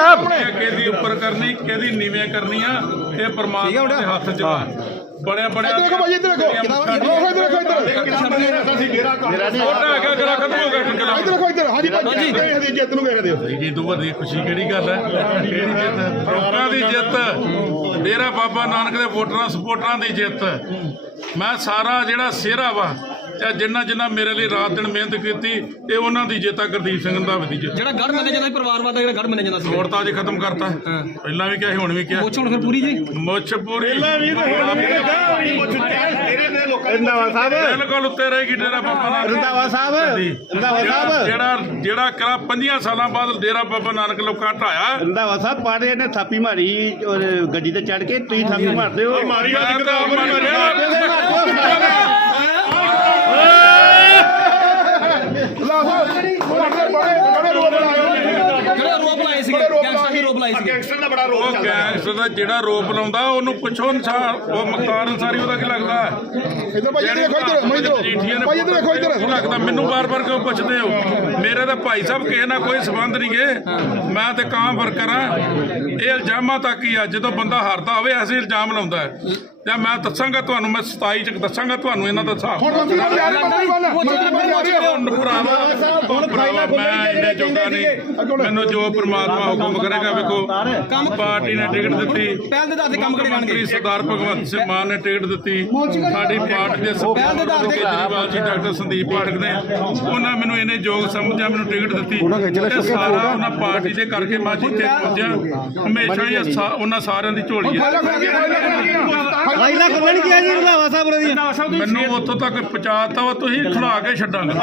ਸਾਹਿਬ। ਕਿਹਦੀ ਉੱਪਰ ਕਰਨੀ ਕਿਹਦੀ ਨੀਵੇਂ ਕਰਨੀ ਆ ਇਹ ਪਰਮਾਤਮਾ ਦੇ ਹੱਥ 'ਚ ਆ ਬੜਿਆ ਬੜਿਆ ਇੱਧਰ ਦੇਖੋ ਭਾਈ ਇੱਧਰ ਦੇਖੋ। ਇੱਧਰ ਦੇਖੋ ਇੱਧਰ ਛੋਟਾ ਹੈਗਾ ਗਲਾ ਖਤਮ ਹੋ ਗਿਆ ਕਿੰਨਾ ਇੱਧਰ ਦੇਖੋ ਇੱਧਰ। ਹਾਂਜੀ ਭਾਜੀ ਇਹਦੀ ਜਿੱਤ ਨੂੰ ਵੇਖਦੇ ਹੋ। ਜੀ ਤੋਂ ਵੱਡੀ ਖੁਸ਼ੀ ਕਿਹੜੀ ਗੱਲ ਹੈ? ਕਿਹੜੀ ਜਿੱਤ ਲੋਕਾਂ ਦੀ ਜਿੱਤ। ਮੇਰਾ ਬਾਬਾ ਨਾਨਕ ਦੇ ਵੋਟਰਾਂ ਸਪੋਰਟਰਾਂ ਦੀ ਜਿੱਤ। ਮੈਂ ਸਾਰਾ ਜਿਹੜਾ ਸਿਹਰਾ ਵਾ ਤੇ ਜਿੰਨਾ ਜਿੰਨਾ ਮੇਰੇ ਲਈ ਰਾਤ ਦਿਨ ਮਿਹਨਤ ਕੀਤੀ ਇਹ ਉਹਨਾਂ ਦੀ ਜਿੱਤ ਗੁਰਦੀਪ ਸਿੰਘ ਰੰਧਾਵੇ ਦੀ ਜਿੱਤ। ਜਿਹੜਾ ਗੜ ਮੰਨਿਆ ਜਾਂਦਾ ਸੀ ਪਰਿਵਾਰਵਾਦ ਦਾ ਜਿਹੜਾ ਗੜ ਮੰਨਿਆ ਜਾਂਦਾ ਸੀ। ਹੋਰ ਤਾਂ ਅੱਜ ਖਤਮ ਕਰਤਾ। ਪਹਿਲਾਂ ਵੀ ਕਿਹਾ ਸੀ ਹੁਣ ਵੀ ਕਿਹਾ। ਪੁੱਛ ਹੁਣ ਫਿਰ ਪੂਰੀ ਜੀ? ਮੁੱਛ ਪੂਰੀ। ਰੰਦਾਵਾ ਸਾਹਿਬ। ਬਿਲਕੁਲ ਉੱਤੇ ਰਹੇਗੀ ਡੇਰਾ ਬਾਬਾ ਨਾਨਕ। ਰੰਦਾਵਾ ਸਾਹਿਬ। ਰੰਦਾਵਾ ਜਿਹੜਾ ਸਾਹਿਬ। ਜਿਹੜਾ ਜਿਹੜਾ ਕਰਾ 50 ਸਾਲਾਂ ਬਾਅਦ ਡੇਰਾ ਬਾਬਾ ਨਾਨਕ ਲੋਕਾਂ ਢਾਇਆ। ਰੰਦਾਵਾ ਸਾਹਿਬ ਪਾੜੇ ਨੇ ਥਾਪੀ ਮਾਰੀ ਔਰ ਗੱਡੀ ਤੇ ਚੜ ਕੇ ਤੁਸੀਂ ਥਾਪੀ ਮਾਰਦੇ ਹੋ। ਮਾਰੀ ਮੈਂ ਤਾਂ ਮਰ। ਬੜੇ ਜਿਹੜਾ ਰੋਪ ਲਾਏ ਸੀਗੇ ਗੈਂਗਸਟਰ ਦੇ ਰੋਪ ਲਾਏ ਸੀਗੇ ਗੈਂਗਸਟਰ ਦਾ ਬੜਾ ਉਹ ਗੈਂਗਸਟਰ ਦਾ ਜਿਹੜਾ ਰੋਪ ਲਾਉਂਦਾ ਉਹਨੂੰ ਪੁੱਛੋ ਅਨਸਾਰ। ਉਹ ਮੁਖਤਾਰ ਅਨਸਾਰੀ ਉਹਦਾ ਕੀ ਲੱਗਦਾ? ਇੱਧਰ ਭਾਈ ਇੱਧਰ ਦੇਖੋ ਇੱਧਰ ਮੈਂ ਇੱਧਰ ਭਾਈ ਇੱਧਰ ਦੇਖੋ ਇੱਧਰ। ਲੱਗਦਾ ਮੈਨੂੰ ਬਾਰ-ਬਾਰ ਕਿਉਂ ਪੁੱਛਦੇ ਹੋ? ਮੇਰੇ ਤਾਂ ਭਾਈ ਸਾਹਿਬ ਕਿਸੇ ਨਾਲ ਕੋਈ ਸਬੰਧ ਨਹੀਂ ਗੇ। ਮੈਂ ਤੇ ਕਾਂ ਵਰਕਰ ਆ ਇਹ ਇਲਜ਼ਾਮਾਂ ਤੱਕ ਹੀ ਆ ਜਦੋਂ ਬੰਦਾ ਹਾਰਦਾ ਹੋਵੇ ਐਸੇ ਇਲਜ਼ਾਮ ਲਾਉਂਦਾ ਹੈ। ਤੇ ਮੈਂ ਦੱਸਾਂਗਾ ਤੁਹਾਨੂੰ ਮੈਂ 27 ਚ ਦੱਸਾਂਗਾ ਤੁਹਾਨੂੰ ਇਹਨਾਂ ਦਾ ਹਿਸਾਬ। ਹੁਣ ਮੰਤਰੀ ਬਣ ਜਾ ਮੰਤਰੀ ਬਣ ਮੰਤਰੀ ਹੈ ਹੁਣ ਭਰਾਵਾ ਹੁਣ ਭਰਾਵਾ ਮੈਂ ਇਹਨੇ ਜੋਗਾ ਨਹੀਂ। ਮੈਨੂੰ ਜੋ ਪ੍ਰਮਾਤਮਾ ਹੁਕਮ ਕਰੇਗਾ ਵੇਖੋ ਪਾਰਟੀ ਨੇ ਟਿਕਟ ਦਿੱਤੀ। ਪਹਿਲ ਦੇ ਆਧਾਰ ਤੇ ਕੰਮ ਕਰੇ ਜਾਣਗੇ ਸਰਦਾਰ ਭਗਵੰਤ ਸਿੰਘ ਮਾਨ ਨੇ ਟਿਕਟ ਦਿੱਤੀ। ਸਾਡੀ ਪਾਰਟੀ ਦੇ ਸਰਦਾਰ ਕੇਜਰੀਵਾਲ ਜੀ ਡਾਕਟਰ ਸੰਦੀਪ ਪਾਠਕ ਨੇ ਉਹਨਾਂ ਮੈਨੂੰ ਇਹਨੇ ਯੋਗ ਸਮਝਿਆ ਮੈਨੂੰ ਟਿਕਟ ਦਿੱਤੀ। ਤੇ ਸਾਰਾ ਉਹਨਾਂ ਪਾਰਟੀ ਦੇ ਕਰਕੇ ਮੈਂ ਜਿੱਥੇ ਪਹੁੰਚਿਆ ਹਮੇਸ਼ਾ ਹੀ ਉਹਨਾਂ ਸਾਰਿਆਂ ਦੀ ਝੋਲੀ ਹੈ। ਫਾਈਲਾ ਖੋਲਣ ਕੀ ਹੈ ਜੀ ਰੰਦਾਵਾ ਸਾਹਿਬ ਮੈਨੂੰ ਉੱਥੋਂ ਤੱਕ ਪਹੁੰਚਾਤਾ ਵਾ ਤੁਸੀਂ ਖਿਲਾ ਕੇ ਛੱਡਾਂਗੇ।